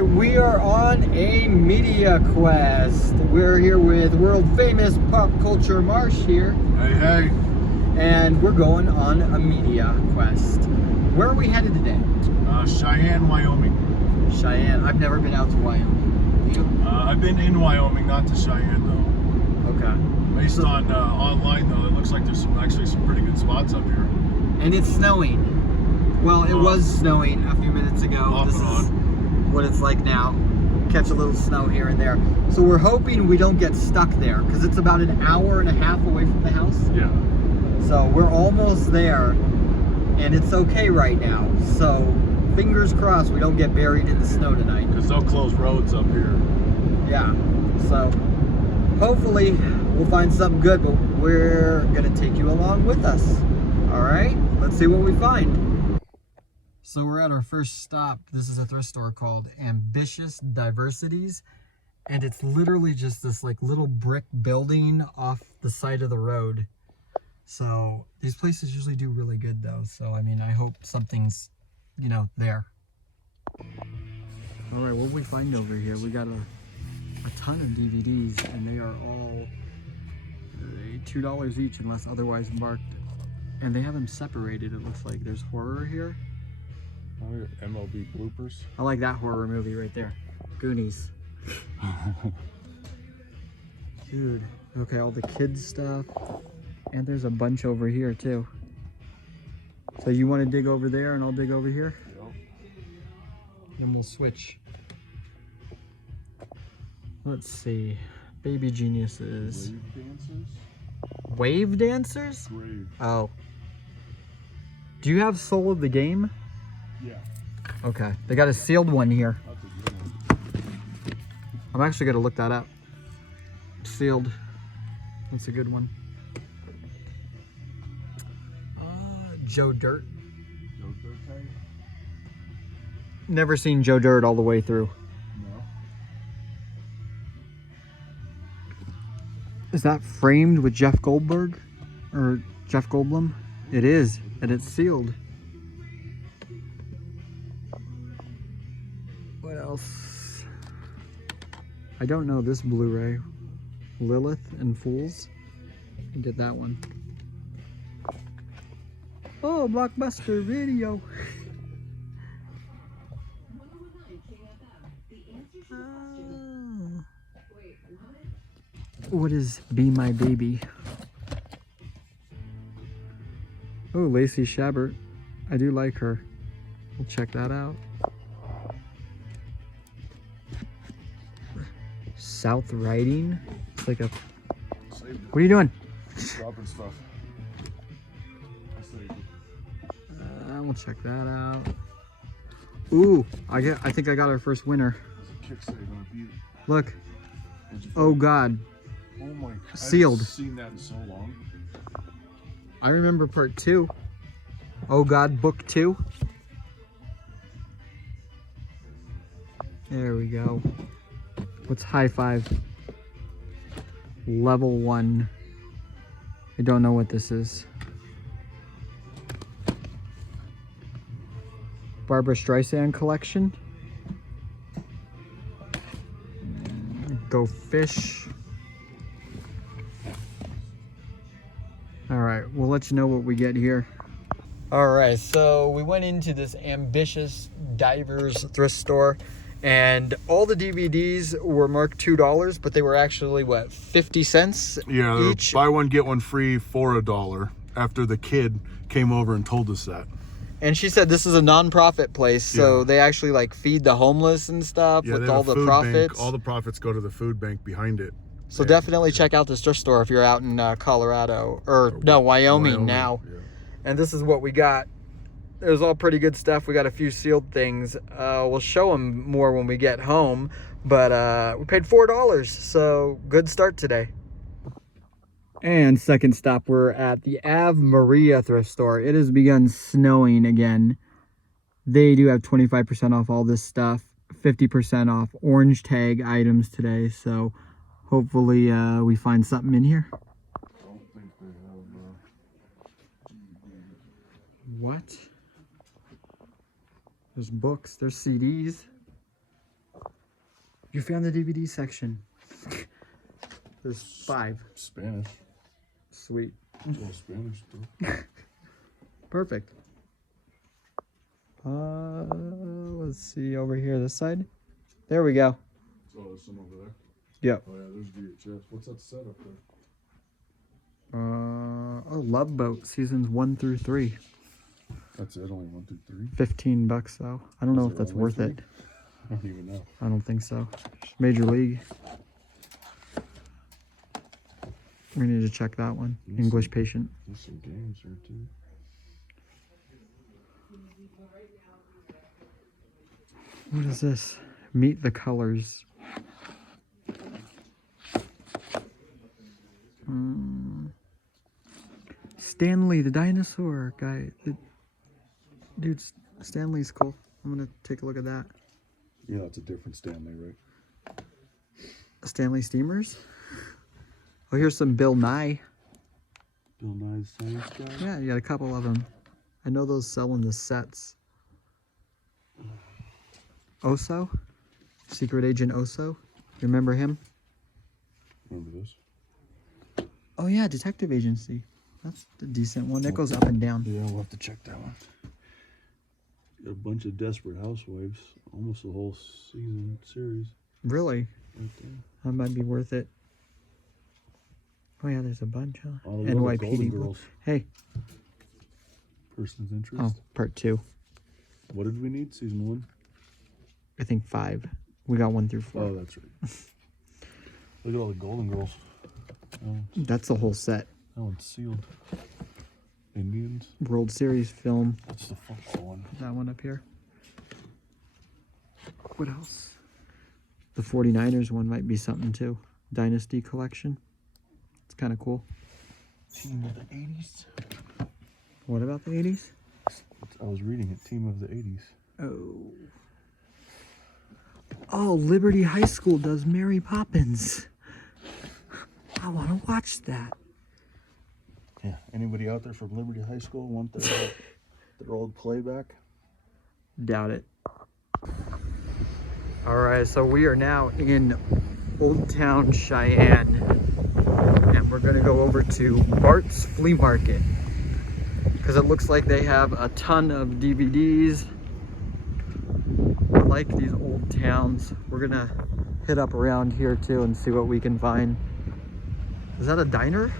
right, we are on a media quest. We're here with world famous Pop Culture Marsh here. Hey, hey. And we're going on a media quest. Where are we headed today? Cheyenne, Wyoming. Cheyenne. I've never been out to Wyoming. You? I've been in Wyoming, not to Cheyenne though. Okay. Based on online though, it looks like there's actually some pretty good spots up here. And it's snowing. Well, it was snowing a few minutes ago. This is what it's like now. Catch a little snow here and there. So we're hoping we don't get stuck there because it's about an hour and a half away from the house. Yeah. So we're almost there and it's okay right now. So fingers crossed we don't get buried in the snow tonight. Because they'll close roads up here. Yeah. So hopefully we'll find something good, but we're going to take you along with us. All right, let's see what we find. So we're at our first stop. This is a thrift store called Ambitious Diversities. And it's literally just this like little brick building off the side of the road. So these places usually do really good though. So, I mean, I hope something's, you know, there. All right, what do we find over here? We got a ton of DVDs and they are all $2 each unless otherwise marked. And they have them separated, it looks like. There's horror here. Oh, your MLB bloopers. I like that horror movie right there. Goonies. Dude. Okay, all the kids stuff. And there's a bunch over here too. So you want to dig over there and I'll dig over here? Yep. Then we'll switch. Let's see. Baby Geniuses. Wave dancers? Wave dancers? Brave. Oh. Do you have Soul of the Game? Yeah. Okay. They got a sealed one here. That's a good one. I'm actually going to look that up. Sealed. That's a good one. Joe Dirt. Joe Dirt type? Never seen Joe Dirt all the way through. No. Is that framed with Jeff Goldberg? Or Jeff Goldblum? It is. And it's sealed. What else? I don't know this Blu-ray. Lilith and Fools. I get that one. Oh, Blockbuster Video. What is Be My Baby? Oh, Lacey Chabert. I do like her. We'll check that out. South Riding. It's like a... What are you doing? Dropping stuff. We'll check that out. Ooh, I think I got our first winner. Look. Oh God. Oh my God. Sealed. I haven't seen that in so long. I remember part 2. Oh God, book 2. There we go. What's high five? Level 1. I don't know what this is. Barbara Streisand collection. Go Fish. All right, we'll let you know what we get here. All right, so we went into this Ambitious Divers thrift store and all the DVDs were marked $2, but they were actually what, 50 cents each? Buy one get one free for $1 after the kid came over and told us that. And she said this is a non-profit place, so they actually like feed the homeless and stuff with all the profits. Bank. All the profits go to the food bank behind it. So definitely check out this thrift store if you're out in Colorado, or no, Wyoming now. Yeah. And this is what we got. It was all pretty good stuff. We got a few sealed things. We'll show them more when we get home, but we paid $4, so good start today. And second stop, we're at the Ave Maria thrift store. It has begun snowing again. They do have 25% off all this stuff, 50% off orange tag items today. So hopefully we find something in here. I don't think they have... What? There's books, there's CDs. You found the DVD section. There's 5. Spanish. Sweet. It's all Spanish stuff. Perfect. Let's see over here, this side. There we go. Oh, there's some over there. Yep. Oh yeah, there's VHS. What's that set up there? Oh, Love Boat seasons 1 through 3. That's it. Only 1, 2, 3. $15 though. I don't know if that's worth it. I don't even know. I don't think so. Major League. We need to check that one. English Patient. There's some games here too. What is this? Meet the Colors. Stanley the dinosaur guy. Dude, Stanley's cool. I'm gonna take a look at that. Yeah, it's a different Stanley, right? Stanley Steamers. Oh, here's some Bill Nye. Bill Nye's Science Guy. Yeah, you got a couple of them. I know those sell in the sets. Oso? Secret Agent Oso? You remember him? Remember this? Oh yeah, Detective Agency. That's a decent one. That goes up and down. Yeah, we'll have to check that one. Got a bunch of Desperate Housewives. Almost the whole season series. Really? Right there. That might be worth it. Oh yeah, there's a bunch, huh? All the other Golden NYPD. Girls. Hey. Person's Interest. Oh, part 2. What did we need? Season 1? I think 5. We got 1 through 4. Oh, that's right. Look at all the Golden Girls. That's the whole set. That one's sealed. Indians. World Series film. That's the full one. That one up here. What else? The 49ers one might be something too. Dynasty collection. It's kind of cool. Team of the 80s. What about the 80s? I was reading it. Team of the 80s. Oh. Oh, Liberty High School does Mary Poppins. I want to watch that. Yeah. Anybody out there from Liberty High School want their old playback? Doubt it. All right, so we are now in Old Town Cheyenne, and we're gonna go over to Bart's Flea Market because it looks like they have a ton of DVDs. I like these old towns. We're gonna hit up around here too and see what we can find. Is that a diner?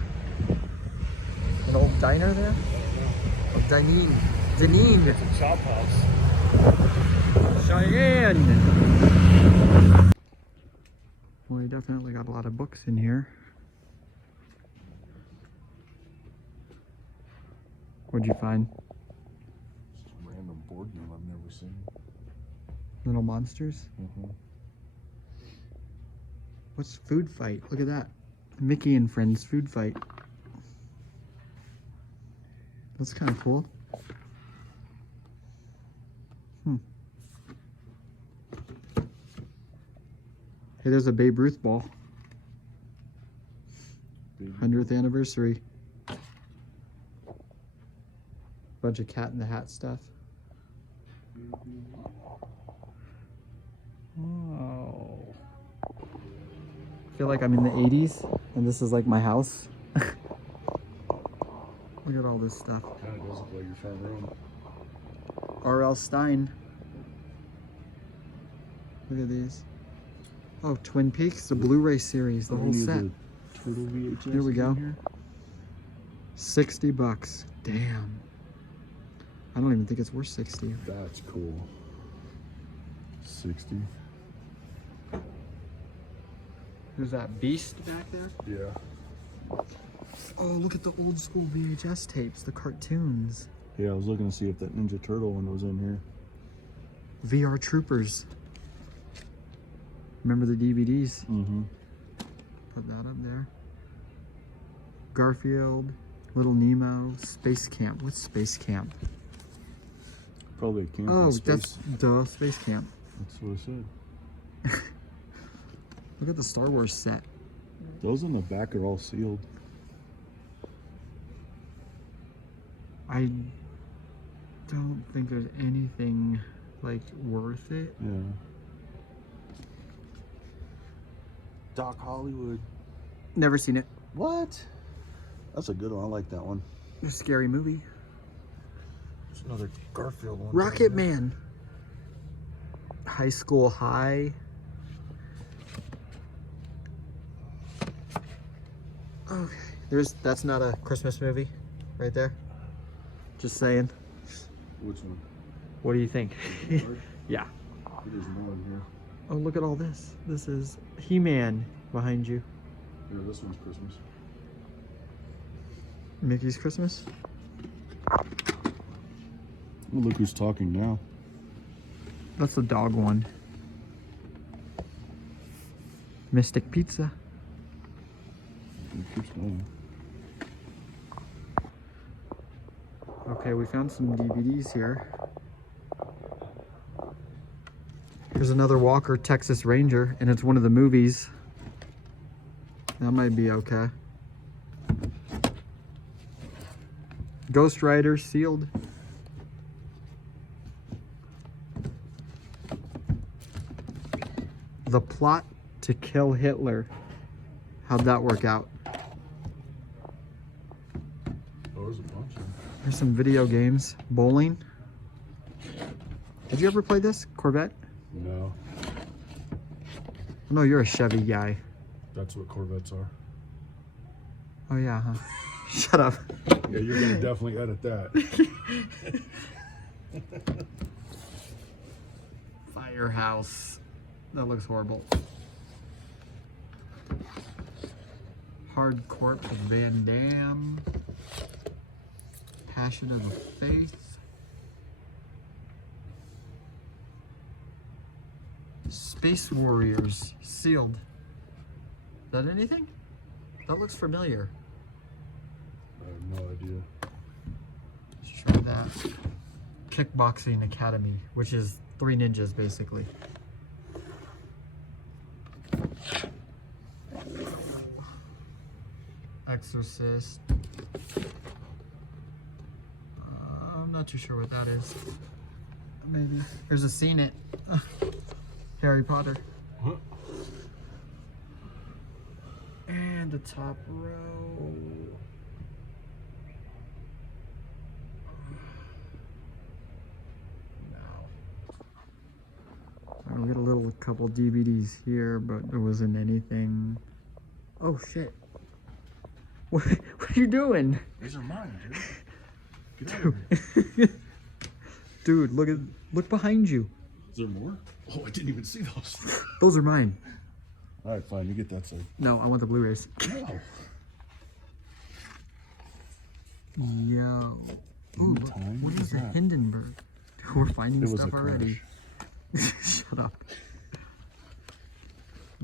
An old diner there? Oh, Dineen. It's a chop house. Cheyenne! Well, we definitely got a lot of books in here. What'd you find? Some random board game I've never seen. Little Monsters? Mm-hmm. What's Food Fight? Look at that. Mickey and Friends Food Fight. That's kind of cool. Hey, there's a Babe Ruth ball. 100th anniversary. Bunch of Cat in the Hat stuff. Oh. I feel like I'm in the 80s and this is like my house. Look at all this stuff. Kind of does look like your front room. R.L. Stein. Look at these. Oh, Twin Peaks, the Blu-ray series, the whole set. Turtle VHS. Here we go. Here. $60. Damn. I don't even think it's worth 60. That's cool. 60. There's that Beast back there. Yeah. Oh, look at the old school VHS tapes, the cartoons. Yeah, I was looking to see if that Ninja Turtle one was in here. VR Troopers. Remember the DVDs? Mm-hmm. Put that up there. Garfield, Little Nemo, Space Camp. What's Space Camp? Probably a camp Oh, in space. that's Space Camp. That's what I said. Look at the Star Wars set. Those in the back are all sealed. I don't think there's anything like worth it. Yeah. Doc Hollywood. Never seen it. What? That's a good one. I like that one. A scary movie. There's another Garfield one. Rocket Man. High School High. Okay. That's not a Christmas movie right there. Just saying. Which one? What do you think? Yeah. There's more in here. Oh, look at all this. This is He-Man behind you. Yeah, this one's Christmas. Mickey's Christmas? Oh, look who's talking now. That's the dog one. Mystic Pizza. It keeps going. Okay, we found some DVDs here. There's another Walker Texas Ranger, and it's one of the movies. That might be okay. Ghost Rider sealed. The Plot to Kill Hitler. How'd that work out? Oh, there's a bunch of them. There's some video games. Bowling. Did you ever play this? Corvette? No. No, you're a Chevy guy. That's what Corvettes are. Oh yeah, huh? Shut up. Yeah, you're gonna definitely edit that. Firehouse. That looks horrible. Hard Corp with Van Damme. Passion of the Faith. Space Warriors sealed. Is that anything? That looks familiar. I have no idea. Let's try that. Kickboxing Academy, which is 3 ninjas basically. Exorcist. I'm not too sure what that is. Maybe. There's a Seen It. Harry Potter. Huh? And the top row. I'll get a little couple DVDs here, but there wasn't anything. Oh shit. What are you doing? These are mine, dude. Get out of here. Dude, look behind you. Is there more? Oh, I didn't even see those. Those are mine. All right, fine. You get that side. No, I want the Blu-rays. No. Yo. Ooh, look, Time? what What is is the that? Hindenburg? We're finding It was stuff a already. Shut up.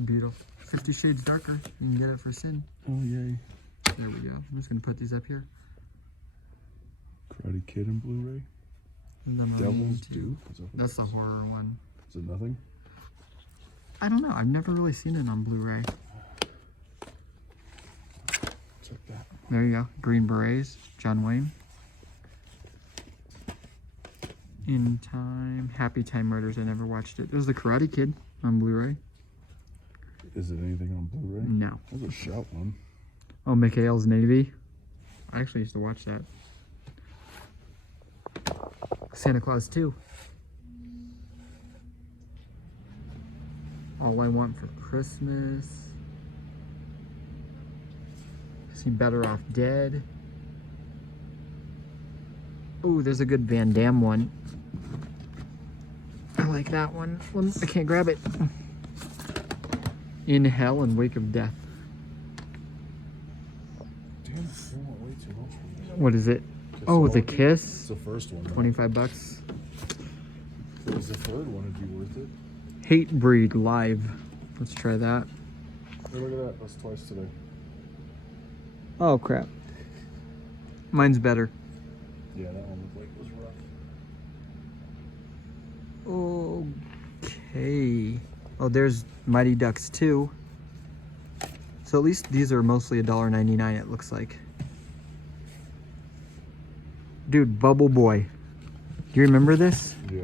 Beautiful. 50 Shades Darker. You can get it for sin. Oh, yay. There we go. I'm just gonna put these up here. Karate Kid and Blu-ray. And then Devil's 2. Due. Is that what That's the horror one. Is it nothing? I don't know. I've never really seen it on Blu-ray. Check that. There you go. Green Berets. John Wayne. In Time. Happy Time Murders. I never watched it. There's the Karate Kid on Blu-ray. Is it anything on Blu-ray? No. That's a shout one. Oh, McHale's Navy. I actually used to watch that. Santa Claus 2. All I Want for Christmas. See Better Off Dead. Oh, there's a good Van Damme one. I like that one. I can't grab it. In Hell and Wake of Death. Damn, I want way too much for this. What is it? Oh, The It's Kiss. the first one. 25 bucks. If it was the third one, it'd be worth it. Hate Breed Live. Let's try that. Hey, look at that. That's twice today. Oh, crap. Mine's better. Yeah, that one looked like it was rough. Okay. Oh, there's Mighty Ducks 2. So at least these are mostly $1.99, it looks like. Dude, Bubble Boy. Do you remember this? Yeah.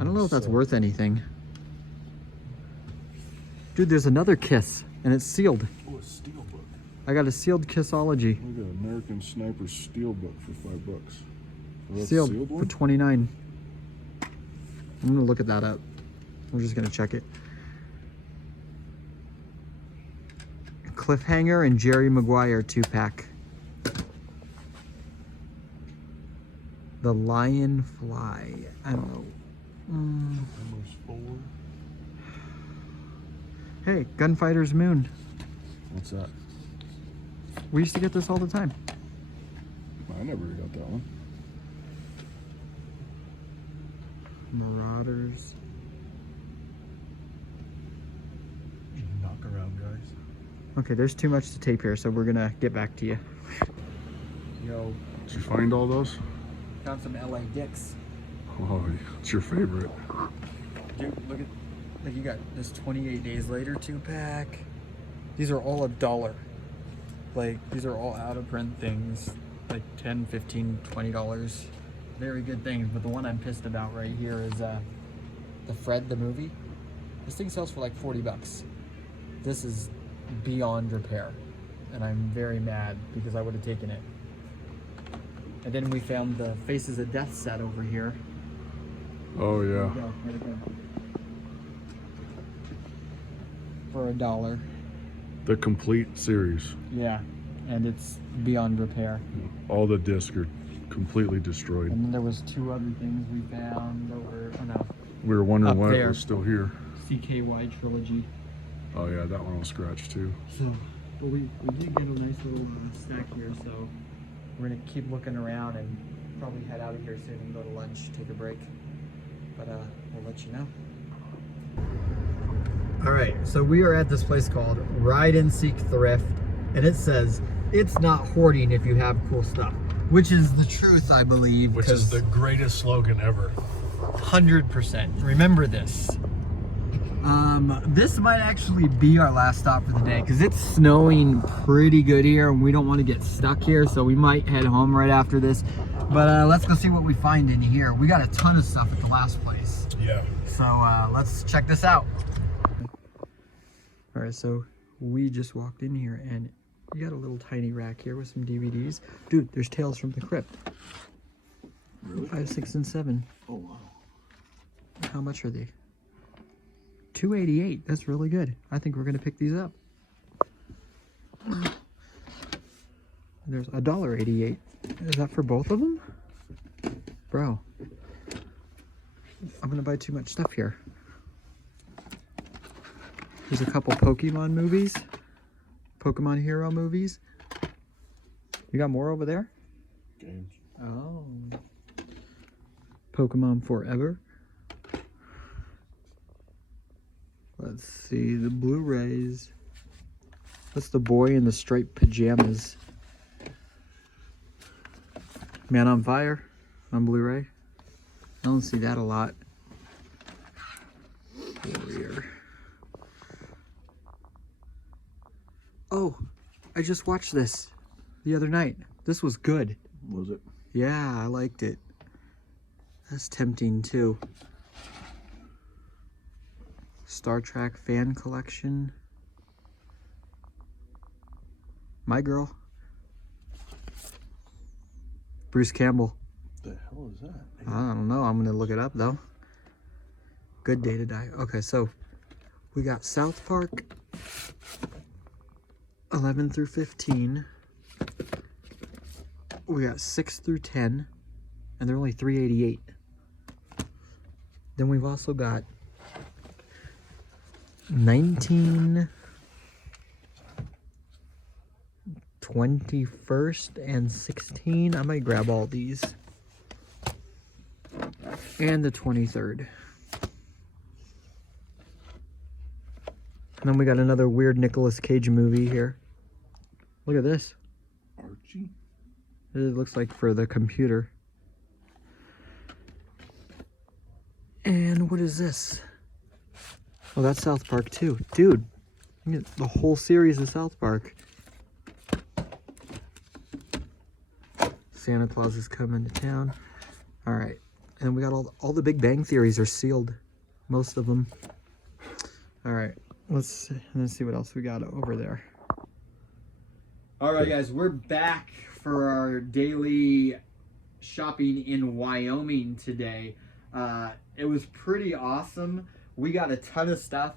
I don't know if that's So- worth anything. Dude, there's another Kiss, and it's sealed. Oh, a steelbook. I got a sealed Kissology. Look at American Sniper steelbook for $5. Oh, that's Sealed sealed for one? $29. I'm gonna look at that up. I'm just gonna check it. Cliffhanger and Jerry Maguire 2-pack. The Lion Fly. I don't know. Almost 4. Hey, Gunfighter's Moon. What's that? We used to get this all the time. I never got that one. Marauders. Knock around, guys. Okay, there's too much to tape here, so we're gonna get back to you. Yo, Did you find all those? found some LA Dicks. Oh, it's your favorite. Dude, look at, like you got this 28 Days Later 2-pack. These are all $1. Like, these are all out of print things. Like $10, $15, $20. Very good things, but the one I'm pissed about right here is the Fred the movie. This thing sells for like 40 bucks. This is beyond repair, and I'm very mad because I would have taken it. And then we found the Faces of Death set over here. Oh, yeah. Where'd it go? For $1. The complete series. Yeah, and it's beyond repair. All the discs are completely destroyed. And then there was 2 other things we found over, oh no, We were wondering Up why there. it was still here. CKY Trilogy. Oh, yeah, that one was scratched too. So, but we did get a nice little stack here, so we're gonna keep looking around and probably head out of here soon and go to lunch, take a break. But we'll let you know. All right, so we are at this place called Ride and Seek Thrift, and it says it's not hoarding if you have cool stuff, which is the truth, I believe. Which is the greatest slogan ever. 100%. Remember this. This might actually be our last stop for the day because it's snowing pretty good here and we don't want to get stuck here, so we might head home right after this. But let's go see what we find in here. We got a ton of stuff at the last place. Yeah. So let's check this out. All right, so we just walked in here and you got a little tiny rack here with some DVDs. Dude, there's Tales from the Crypt. Really? 5, 6, and 7. Oh, wow. How much are they? $2.88. That's really good. I think we're gonna pick these up. There's $1.88. Is that for both of them? Bro, I'm gonna buy too much stuff here. There's a couple Pokemon movies. Pokemon Hero movies. You got more over there? Games. Oh. Pokemon Forever. Let's see, the Blu-rays. That's the boy in the striped pajamas. Man on Fire on Blu-ray. I don't see that a lot. Warrior. Oh, I just watched this the other night. This was good. Was it? Yeah, I liked it. That's tempting too. Star Trek fan collection. My Girl. Bruce Campbell. The hell is that? I don't know. I'm gonna look it up though. Good Day to Die. Okay, so we got South Park 11 through 15. We got 6 through 10, and they're only $3.88. Then we've also got 19, 21st, and 16. I might grab all these. And the 23rd. And then we got another weird Nicolas Cage movie here. Look at this. Archie? It looks like for the computer. And what is this? Oh, that's South Park too. Dude, you get the whole series of South Park. Santa Claus is coming to town. All right. And then we got all the Big Bang Theories are sealed. Most of them. All right. let's see what else we got over there. All right, guys, we're back for our daily shopping in Wyoming today. It was pretty awesome. We got a ton of stuff.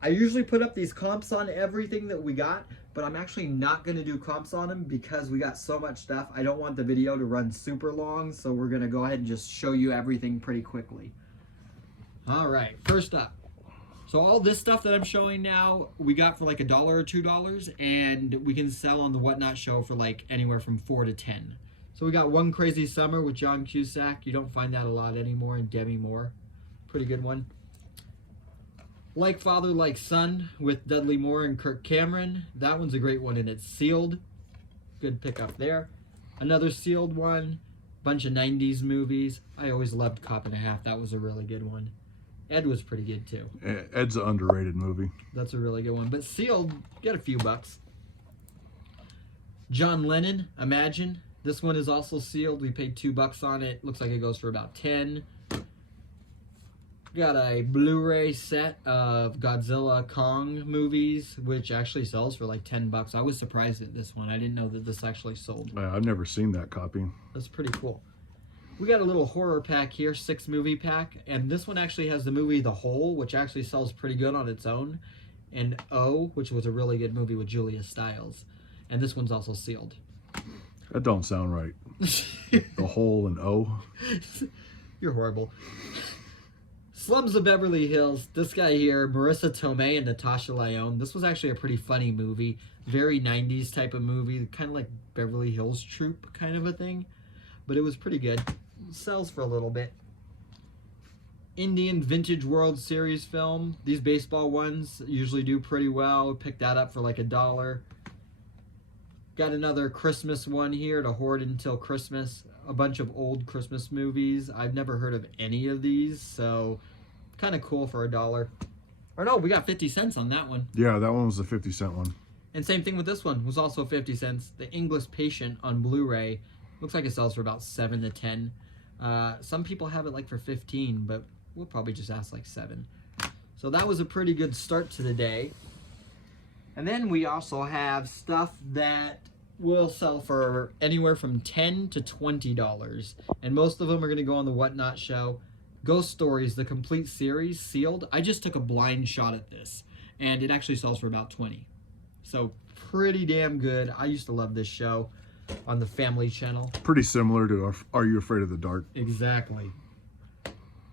I usually put up these comps on everything that we got, but I'm actually not going to do comps on them because we got so much stuff. I don't want the video to run super long, so we're going to go ahead and just show you everything pretty quickly. All right, first up. So all this stuff that I'm showing now, we got for like $1 or $2, and we can sell on the Whatnot show for like anywhere from $4 to $10. So we got One Crazy Summer with John Cusack. You don't find that a lot anymore, and Demi Moore. Pretty good one. Like Father, Like Son with Dudley Moore and Kirk Cameron. That one's a great one, and it's sealed. Good pickup there. Another sealed one. Bunch of 90s movies. I always loved Cop and a Half. That was a really good one. Ed was pretty good too. Ed's an underrated movie. That's a really good one. But sealed, get a few bucks. John Lennon, Imagine. This one is also sealed. We paid $2 on it. Looks like it goes for about 10. Got a Blu-ray set of Godzilla Kong movies, which actually sells for like $10. I was surprised at this one. I didn't know that this actually sold. I've never seen that copy. That's pretty cool. We got a little horror pack here, 6 movie pack, and this one actually has the movie The Hole, which actually sells pretty good on its own, and O, which was a really good movie with Julia Stiles, and this one's also sealed. That don't sound right. The Hole and O. You're horrible. Slums of Beverly Hills. This guy here, Marissa Tomei and Natasha Lyonne. This was actually a pretty funny movie, very 90s type of movie, kind of like Beverly Hills Troop kind of a thing, but it was pretty good. Sells for a little bit. Indian Vintage World Series film. These baseball ones usually do pretty well. Picked that up for like $1. Got another Christmas one here to hoard until Christmas. A bunch of old Christmas movies. I've never heard of any of these, so kind of cool for $1. Or no, we got 50 cents on that one. Yeah, that one was a 50-cent one. And same thing with this one. Was also 50 cents. The English Patient on Blu-ray. Looks like it sells for about 7 to 10. Some people have it like for 15, but we'll probably just ask like 7. So that was a pretty good start to the day. And then we also have stuff that will sell for anywhere from $10 to $20. And most of them are going to go on the Whatnot show. Ghost Stories, the complete series, sealed. I just took a blind shot at this, and it actually sells for about 20. So pretty damn good. I used to love this show on the Family Channel. Pretty similar to Are You Afraid of the Dark? Exactly.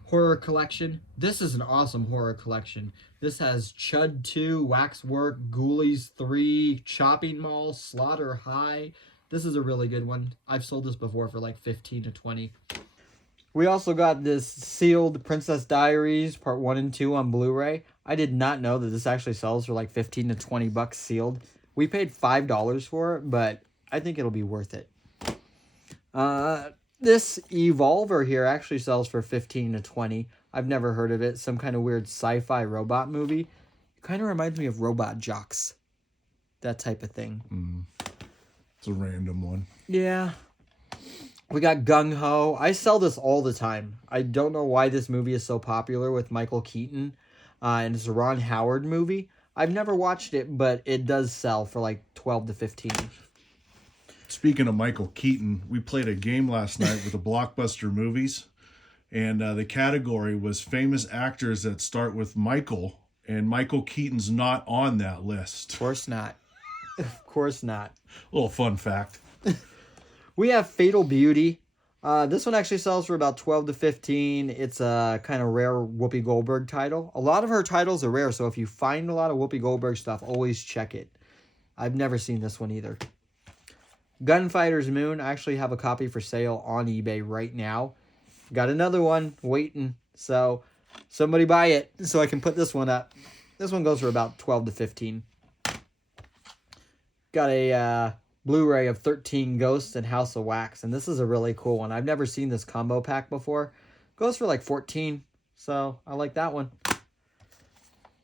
Horror collection. This is an awesome horror collection. This has Chud 2, Waxwork, Ghoulies 3, Chopping Mall, Slaughter High. This is a really good one. I've sold this before for like 15 to 20. We also got this sealed Princess Diaries Part 1 and 2 on Blu-ray. I did not know that this actually sells for like 15 to 20 bucks sealed. We paid $5 for it, but I think it'll be worth it. This Evolver here actually sells for 15 to 20. I've never heard of it. Some kind of weird sci-fi robot movie. It kind of reminds me of Robot Jocks. That type of thing. It's a random one. Yeah. We got Gung Ho. I sell this all the time. I don't know why this movie is so popular with Michael Keaton. And it's a Ron Howard movie. I've never watched it, but it does sell for like 12 to 15. Speaking of Michael Keaton, we played a game last night with the Blockbuster movies, and the category was famous actors that start with Michael, and Michael Keaton's not on that list. Of course not. Of course not. A little fun fact. We have Fatal Beauty. This one actually sells for about 12 to 15. It's a kind of rare Whoopi Goldberg title. A lot of her titles are rare, so if you find a lot of Whoopi Goldberg stuff, always check it. I've never seen this one either. Gunfighter's Moon. I actually have a copy for sale on eBay right now. Got another one waiting. So somebody buy it so I can put this one up. This one goes for about 12 to 15. Got a Blu-ray of 13 Ghosts and House of Wax. And this is a really cool one. I've never seen this combo pack before. Goes for like 14. So I like that one.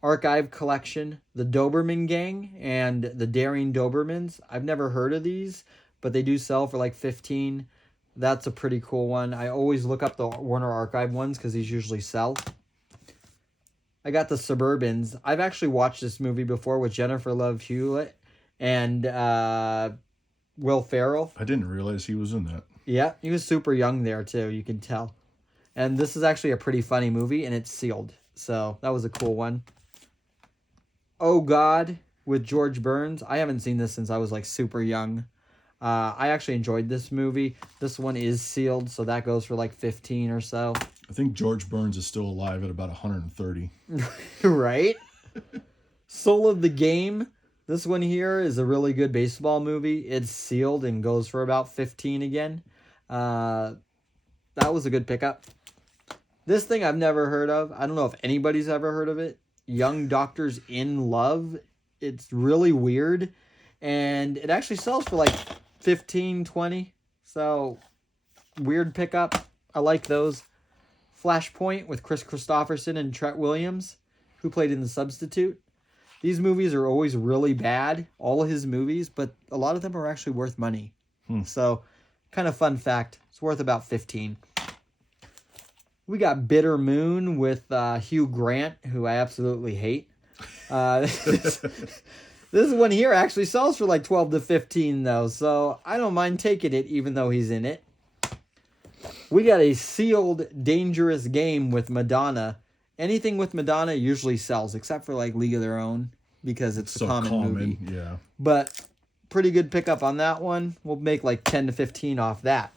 Archive Collection, the Doberman Gang and the Daring Dobermans. I've never heard of these, but they do sell for like 15. That's a pretty cool one. I always look up the Warner Archive ones because these usually sell. I got The Suburbans. I've actually watched this movie before with Jennifer Love Hewitt and Will Ferrell. I didn't realize he was in that. Yeah, he was super young there too, you can tell. And this is actually a pretty funny movie, and it's sealed. So that was a cool one. Oh God, with George Burns. I haven't seen this since I was like super young. I actually enjoyed this movie. This one is sealed, so that goes for like 15 or so. I think George Burns is still alive at about 130. Right? Soul of the Game. This one here is a really good baseball movie. It's sealed and goes for about 15 again. That was a good pickup. This thing I've never heard of. I don't know if anybody's ever heard of it. Young Doctors in Love. It's really weird. And it actually sells for like 15, 20. So, weird pickup. I like those. Flashpoint with Chris Christopherson and Trent Williams, who played in The Substitute. These movies are always really bad, all of his movies, but a lot of them are actually worth money. So, kind of fun fact. It's worth about 15. We got Bitter Moon with Hugh Grant, who I absolutely hate. This one here actually sells for like 12 to 15 though, so I don't mind taking it even though he's in it. We got a sealed Dangerous Game with Madonna. Anything with Madonna usually sells, except for like League of Their Own, because it's a common movie. Yeah. But pretty good pickup on that one. We'll make like 10 to 15 off that.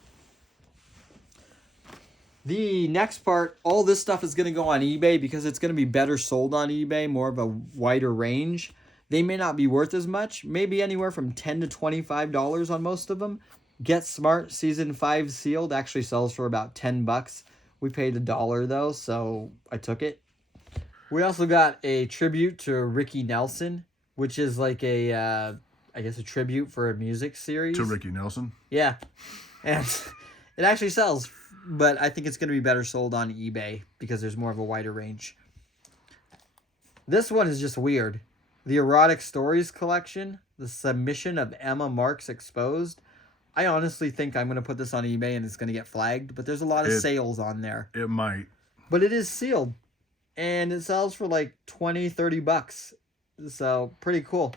The next part, all this stuff is going to go on eBay because it's going to be better sold on eBay, more of a wider range. They may not be worth as much, maybe anywhere from $10 to $25 on most of them. Get Smart Season 5 sealed actually sells for about $10. We paid $1 though, so I took it. We also got a tribute to Ricky Nelson, which is like a, I guess a tribute for a music series. To Ricky Nelson? Yeah. And it actually sells, but I think it's going to be better sold on eBay because there's more of a wider range. This one is just weird. The Erotic Stories collection, The Submission of Emma Marks Exposed. I honestly think I'm going to put this on eBay and it's going to get flagged, but there's a lot of sales on there. It might. But it is sealed, and it sells for like $20-$30. So, pretty cool.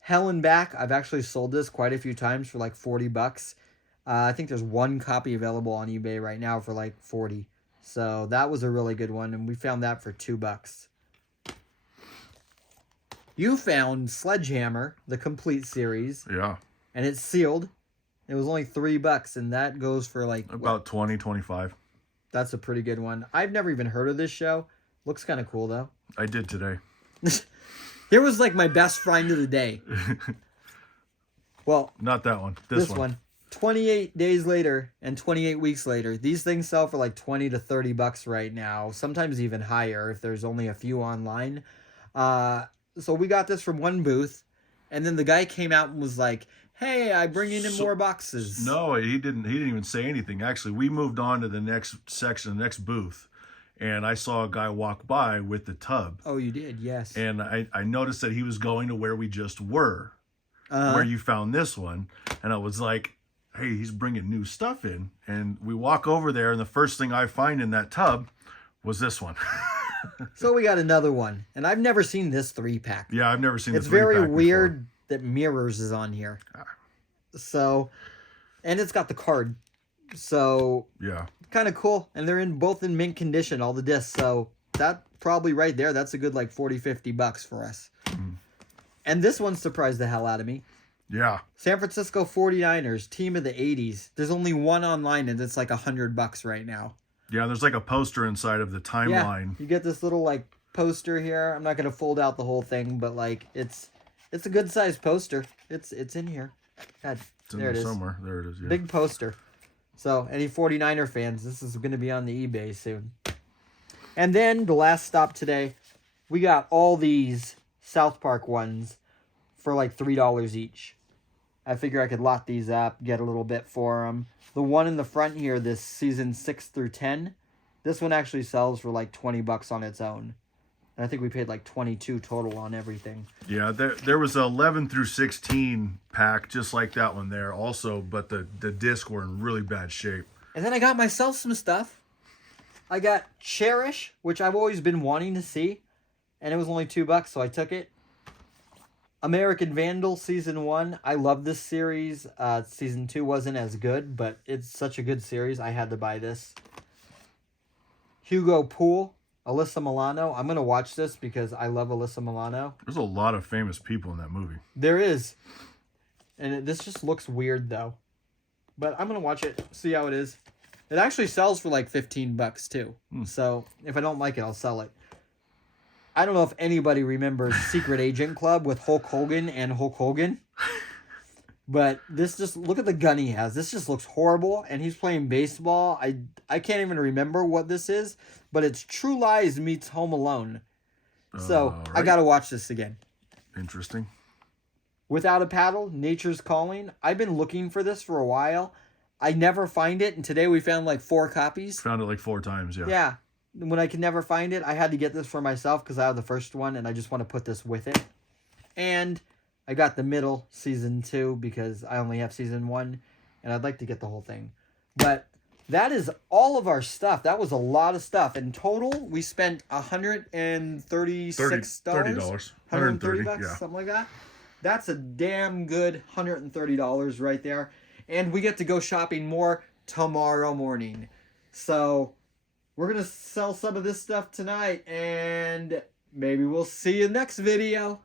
Hell and Back, I've actually sold this quite a few times for like $40. I think there's one copy available on eBay right now for like $40. So, that was a really good one, and we found that for $2. You found Sledgehammer, the complete series. Yeah. And it's sealed. It was only $3, and that goes for like... About 20, 25. That's a pretty good one. I've never even heard of this show. Looks kind of cool, though. I did today. Here was like my best find of the day. Well... Not that one. This one. 28 days later and 28 weeks later, these things sell for like $20 to $30 right now. Sometimes even higher if there's only a few online. So we got this from one booth, and then the guy came out and was like, "Hey, I bring in more boxes." No, he didn't even say anything. Actually, we moved on to the next section, the next booth, and I saw a guy walk by with the tub. Oh, you did? Yes. And I noticed that he was going to where we just were, where you found this one, and I was like, "Hey, he's bringing new stuff in." And we walk over there, and the first thing I find in that tub was this one. So we got another one, and I've never seen this 3-pack. Yeah, I've never seen this. It's very weird that Mirrors is on here. So, and it's got the card. So, yeah, kind of cool. And they're both in mint condition, all the discs. So that probably right there, that's a good like $40-$50 for us. And this one surprised the hell out of me. Yeah. San Francisco 49ers, team of the 80s. There's only one online, and it's like $100 right now. Yeah, there's like a poster inside of the timeline. Yeah, you get this little like poster here. I'm not gonna fold out the whole thing, but like it's a good sized poster. It's in here. God, it's in there it is somewhere. There it is. Yeah. Big poster. So any 49er fans, this is gonna be on the eBay soon. And then the last stop today, we got all these South Park ones for like $3 each. I figure I could lot these up, get a little bit for them. The one in the front here, this season 6 through 10, this one actually sells for like $20 on its own. And I think we paid like $22 total on everything. Yeah, there was an 11 through 16 pack just like that one there also, but the discs were in really bad shape. And then I got myself some stuff. I got Cherish, which I've always been wanting to see, and it was only $2, so I took it. American Vandal Season 1. I love this series. Season 2 wasn't as good, but it's such a good series. I had to buy this. Hugo Poole, Alyssa Milano. I'm going to watch this because I love Alyssa Milano. There's a lot of famous people in that movie. There is. And this just looks weird, though. But I'm going to watch it, see how it is. It actually sells for like $15, too. So if I don't like it, I'll sell it. I don't know if anybody remembers Secret Agent Club with Hulk Hogan and Hulk Hogan. But this just, look at the gun he has. This just looks horrible. And he's playing baseball. I can't even remember what this is. But it's True Lies meets Home Alone. So right. I got to watch this again. Interesting. Without a Paddle, Nature's Calling. I've been looking for this for a while. I never find it. And today we found like 4 copies. Found it like 4 times, yeah. Yeah. When I could never find it, I had to get this for myself because I have the first one and I just want to put this with it. And I got the middle Season 2 because I only have Season 1 and I'd like to get the whole thing. But that is all of our stuff. That was a lot of stuff. In total, we spent $136. $30. $130, yeah. something like that. That's a damn good $130 right there. And we get to go shopping more tomorrow morning. So we're going to sell some of this stuff tonight, and maybe we'll see you next video.